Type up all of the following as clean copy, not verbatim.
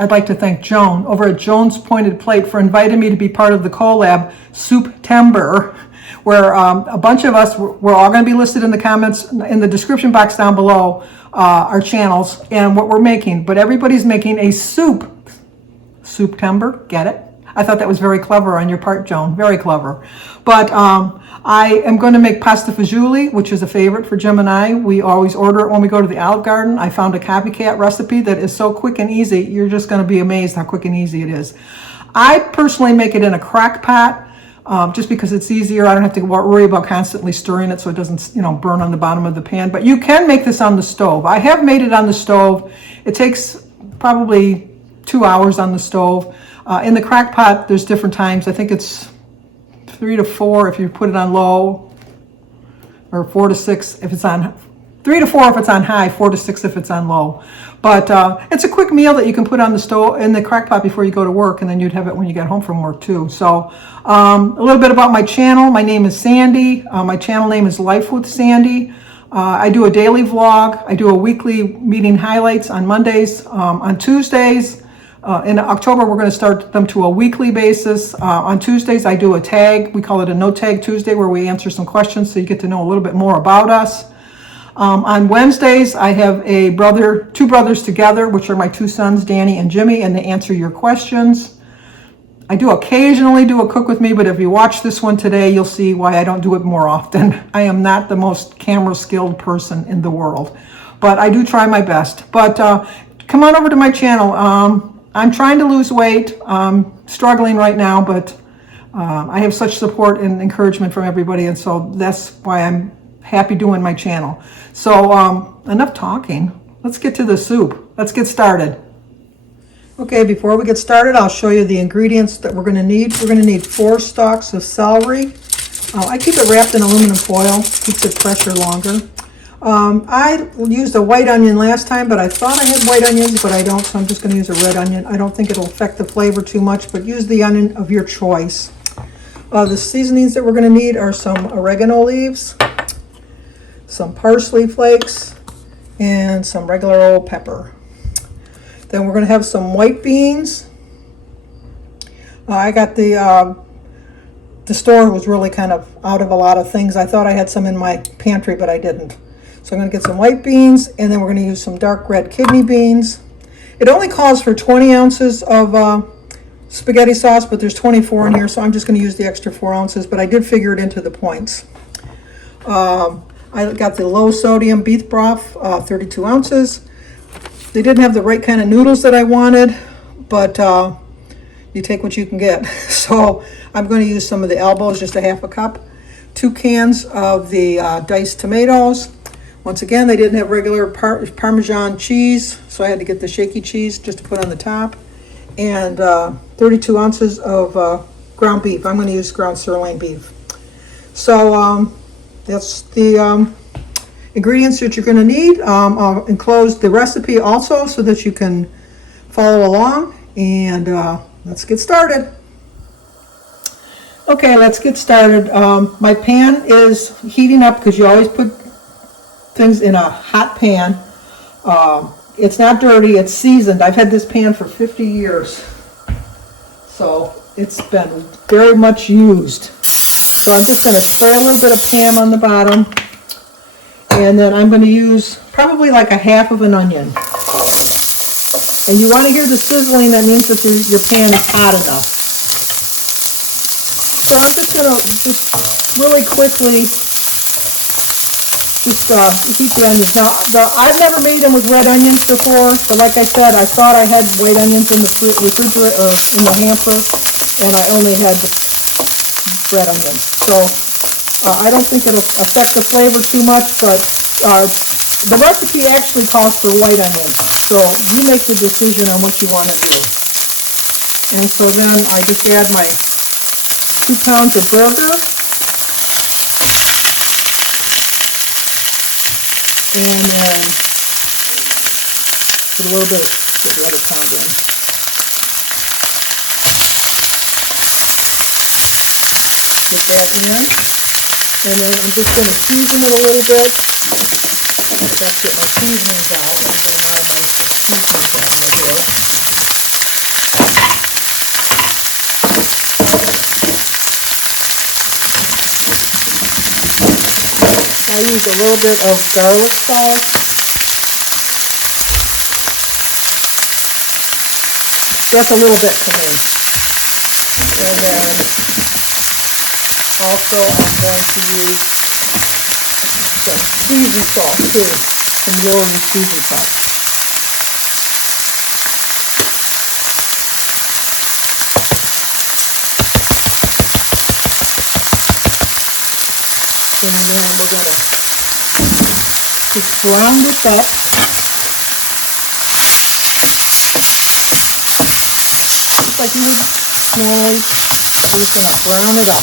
I'd like to thank Joan over at Joan's Pointed Plate for inviting me to be part of the Collab Soup-Tember, where a bunch of us, we're all going to be listed in the comments, in the description box down below, our channels and what we're making. But everybody's making a Soup-Tember, get it? I thought that was very clever on your part, Joan, very clever. But I am going to make pasta fagioli, which is a favorite for Jim and I. We always order it when we go to the Olive Garden. I found a copycat recipe that is so quick and easy. You're just going to be amazed how quick and easy it is. I personally make it in a crock pot just because it's easier. I don't have to worry about constantly stirring it so it doesn't, burn on the bottom of the pan. But you can make this on the stove. I have made it on the stove. It takes probably 2 hours on the stove. In the crock pot, there's different times. I think it's 3 to 4 if you put it on low, or 4 to 6 if it's on, 3 to 4 if it's on high, 4 to 6 if it's on low. But it's a quick meal that you can put on the stove, in the crock pot before you go to work, and then you'd have it when you get home from work too. So a little bit about my channel. My name is Sandy. My channel name is Life with Sandy. I do a daily vlog. I do a weekly meeting highlights on Mondays. On Tuesdays, in October, we're going to start them to a weekly basis. On Tuesdays, I do a tag. We call it a No Tag Tuesday, where we answer some questions so you get to know a little bit more about us. On Wednesdays, I have two brothers together, which are my 2 sons, Danny and Jimmy, and they answer your questions. I do occasionally do a cook with me, but if you watch this one today, you'll see why I don't do it more often. I am not the most camera skilled person in the world, but I do try my best. But come on over to my channel. I'm trying to lose weight. I'm struggling right now, but I have such support and encouragement from everybody, and so that's why I'm happy doing my channel. So enough talking. Let's get to the soup. Let's get started. Okay, before we get started, I'll show you the ingredients that we're going to need. We're going to need 4 stalks of celery. I keep it wrapped in aluminum foil, keeps it fresher longer. I used a white onion last time, but I thought I had white onions, but I don't, so I'm just going to use a red onion. I don't think it'll affect the flavor too much, but use the onion of your choice. The seasonings that we're going to need are some oregano leaves, some parsley flakes, and some regular old pepper. Then we're going to have some white beans. I got the store was really kind of out of a lot of things. I thought I had some in my pantry, but I didn't. So I'm going to get some white beans, and then we're going to use some dark red kidney beans. It only calls for 20 ounces of spaghetti sauce, but there's 24 in here, so I'm just going to use the extra 4 ounces, but I did figure it into the points. I got the low sodium beef broth, 32 ounces. They didn't have the right kind of noodles that I wanted, but you take what you can get. So I'm going to use some of the elbows, just a half a cup. 2 cans of the diced tomatoes. Once again, they didn't have regular Parmesan cheese, so I had to get the shaky cheese just to put on the top. And 32 ounces of ground beef. I'm going to use ground sirloin beef. So that's the ingredients that you're going to need. I'll enclose the recipe also so that you can follow along. And let's get started. Okay, let's get started. My pan is heating up because you always put things in a hot pan. It's not dirty, it's seasoned. I've had this pan for 50 years. So it's been very much used. So I'm just going to spray a little bit of Pam on the bottom. And then I'm going to use probably like a half of an onion. And you want to hear the sizzling, that means that your pan is hot enough. So I'm just going to really quickly heat the onions. Now, I've never made them with red onions before, but like I said, I thought I had white onions in the refrigerator, or in the hamper, and I only had red onions. So I don't think it'll affect the flavor too much, but the recipe actually calls for white onions. So you make the decision on what you want to do. And so then I just add my 2 pounds of burger. And then put a little bit of the other pound in. Put that in. And then I'm just going to season it a little bit. I have to get my seasonings out. I'm getting all my seasonings out right here. a little bit of garlic salt. That's a little bit to me. And then also I'm going to use some seasoned salt too, some lower seasoned salt. And then we're going to just brown this up. Just like you would normally, we're just going to brown it up.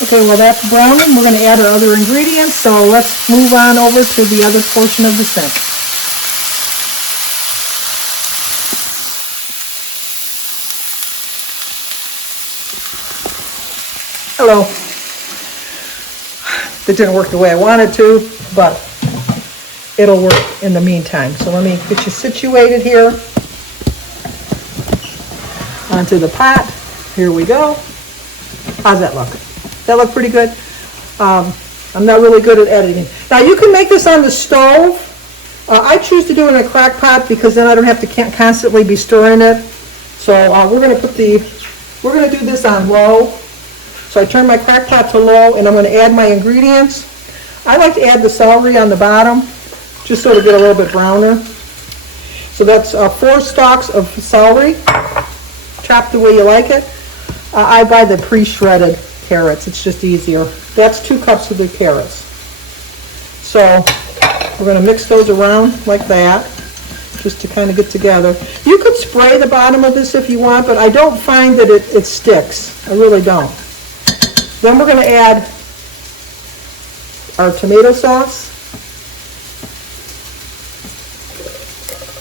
Okay, well that's browning. We're going to add our other ingredients, so let's move on over to the other portion of the sink. Hello. That didn't work the way I wanted to, but it'll work in the meantime. So let me get you situated here onto the pot. Here we go. How's that look? That look pretty good? I'm not really good at editing. Now you can make this on the stove. I choose to do it in a crock pot because then I don't have to constantly be stirring it. So we're going to do this on low. So I turn my crock pot to low and I'm going to add my ingredients. I like to add the celery on the bottom just so to get a little bit browner. So that's 4 stalks of celery, chopped the way you like it. I buy the pre-shredded carrots. It's just easier. That's 2 cups of the carrots. So we're going to mix those around like that just to kind of get together. You could spray the bottom of this if you want, but I don't find that it sticks. I really don't. Then we're going to add our tomato sauce.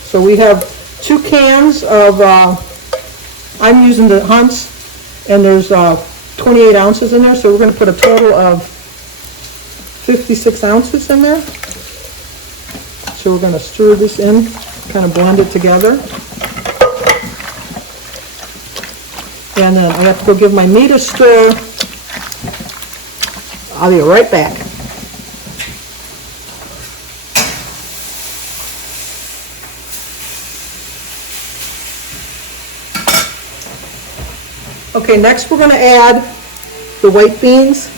So we have 2 cans of, I'm using the Hunt's, and there's 28 ounces in there, so we're going to put a total of 56 ounces in there. So we're going to stir this in, kind of blend it together. And then I have to go give my meat a stir. I'll be right back. Okay, next we're going to add the white beans.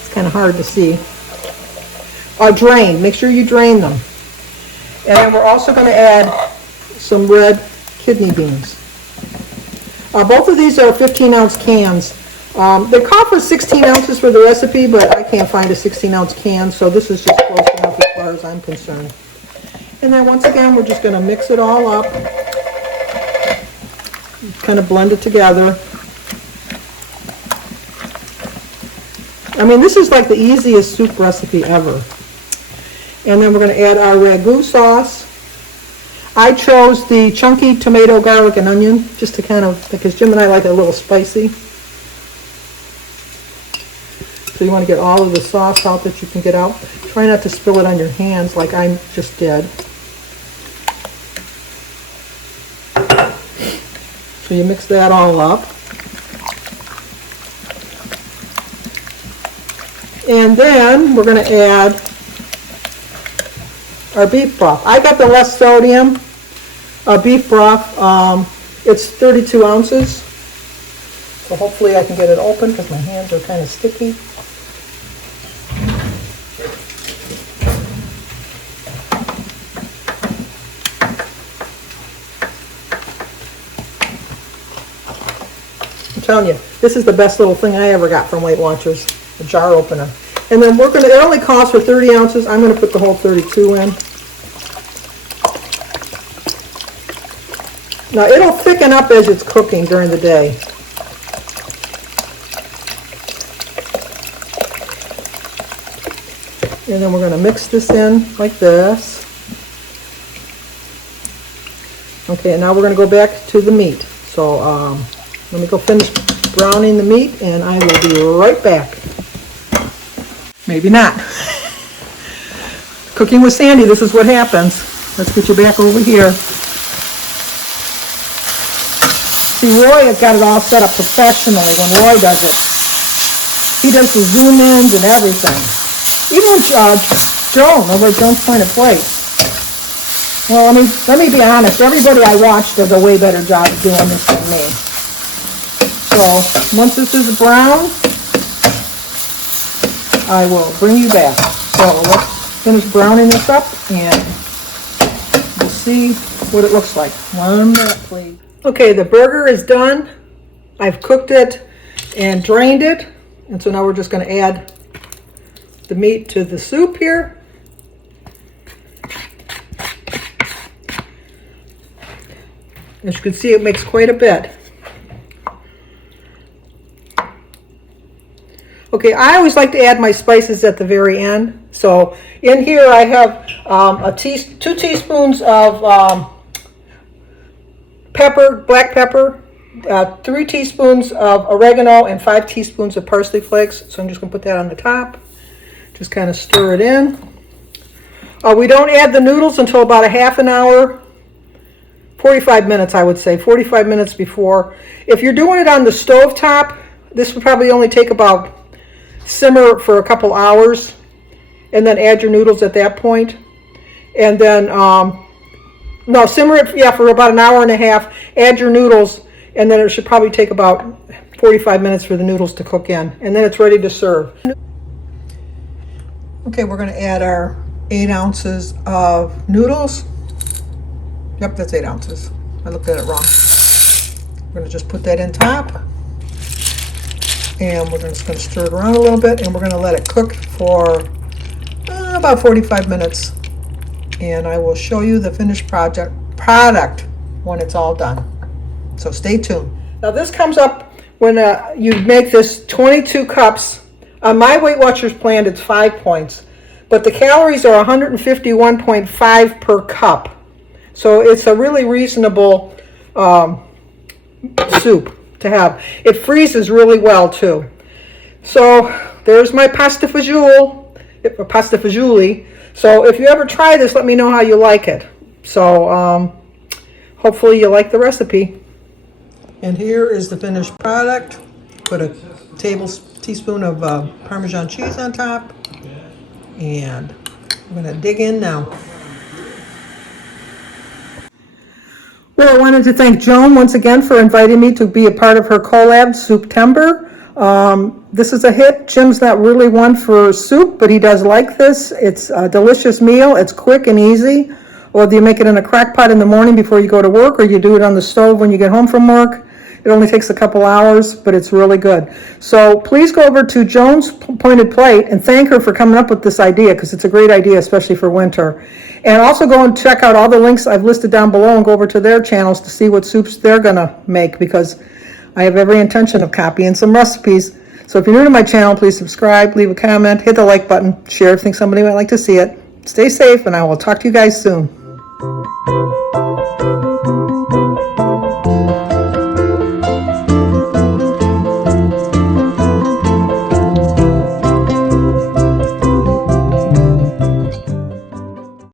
It's kind of hard to see. Drain. Make sure you drain them. And then we're also going to add some red kidney beans. Both of these are 15-ounce cans. They call for 16 ounces for the recipe, but I can't find a 16-ounce can, so this is just close enough as far as I'm concerned. And then once again, we're just going to mix it all up. Kind of blend it together. I mean, this is like the easiest soup recipe ever. And then we're going to add our ragu sauce. I chose the chunky tomato, garlic, and onion just to kind of, because Jim and I like it a little spicy. So you want to get all of the sauce out that you can get out. Try not to spill it on your hands like I just did. So you mix that all up. And then we're going to add our beef broth. I got the less sodium beef broth. It's 32 ounces. So hopefully I can get it open because my hands are kind of sticky. I'm telling you, this is the best little thing I ever got from Weight Watchers, a jar opener. And then we're going to, it only calls for 30 ounces. I'm going to put the whole 32 in. Now it'll thicken up as it's cooking during the day. And then we're going to mix this in like this. Okay, and now we're going to go back to the meat. So let me go finish browning the meat and I will be right back. Maybe not. Cooking with Sandy, this is what happens. Let's get you back over here. See, Roy has got it all set up professionally when Roy does it. He does the zoom ins and everything. Even Joan, over at Joan's Point of Plate. Well, let me be honest. Everybody I watch does a way better job of doing this than me. So, once this is brown, I will bring you back. So, let's finish browning this up and we'll see what it looks like. 1 minute, please. Okay, the burger is done. I've cooked it and drained it. And so now we're just going to add the meat to the soup here. As you can see, it makes quite a bit. Okay, I always like to add my spices at the very end. So in here I have 2 teaspoons of pepper, black pepper, 3 teaspoons of oregano, and 5 teaspoons of parsley flakes. So I'm just going to put that on the top. Just kind of stir it in. We don't add the noodles until about a half an hour, 45 minutes I would say, 45 minutes before. If you're doing it on the stovetop, this would probably only take about simmer for a couple hours, and then add your noodles at that point. And then, no, simmer it, yeah, for about an hour and a half, add your noodles, and then it should probably take about 45 minutes for the noodles to cook in, and then it's ready to serve. Okay, we're going to add our 8 ounces of noodles. Yep, that's 8 ounces. I looked at it wrong. We're going to just put that in top. And we're just going to stir it around a little bit, and we're going to let it cook for about 45 minutes. And I will show you the finished product when it's all done. So stay tuned. Now this comes up when you make this 22 cups. On my Weight Watchers plan, it's 5 points, but the calories are 151.5 per cup. So it's a really reasonable soup to have. It freezes really well too. So there's my pasta fagioli. So if you ever try this, let me know how you like it. So hopefully you like the recipe. And here is the finished product. Put a teaspoon of Parmesan cheese on top. And I'm going to dig in now. Well, I wanted to thank Joan once again for inviting me to be a part of her collab, Soup-Tember. This is a hit. Jim's not really one for soup, but he does like this. It's a delicious meal. It's quick and easy. Whether you make it in a crock pot in the morning before you go to work, or you do it on the stove when you get home from work. It only takes a couple hours, but it's really good. So please go over to Joan's Pointed Plate and thank her for coming up with this idea, because it's a great idea, especially for winter. And also go and check out all the links I've listed down below and go over to their channels to see what soups they're going to make, because I have every intention of copying some recipes. So if you're new to my channel, please subscribe, leave a comment, hit the like button, share if you think somebody might like to see it. Stay safe, and I will talk to you guys soon.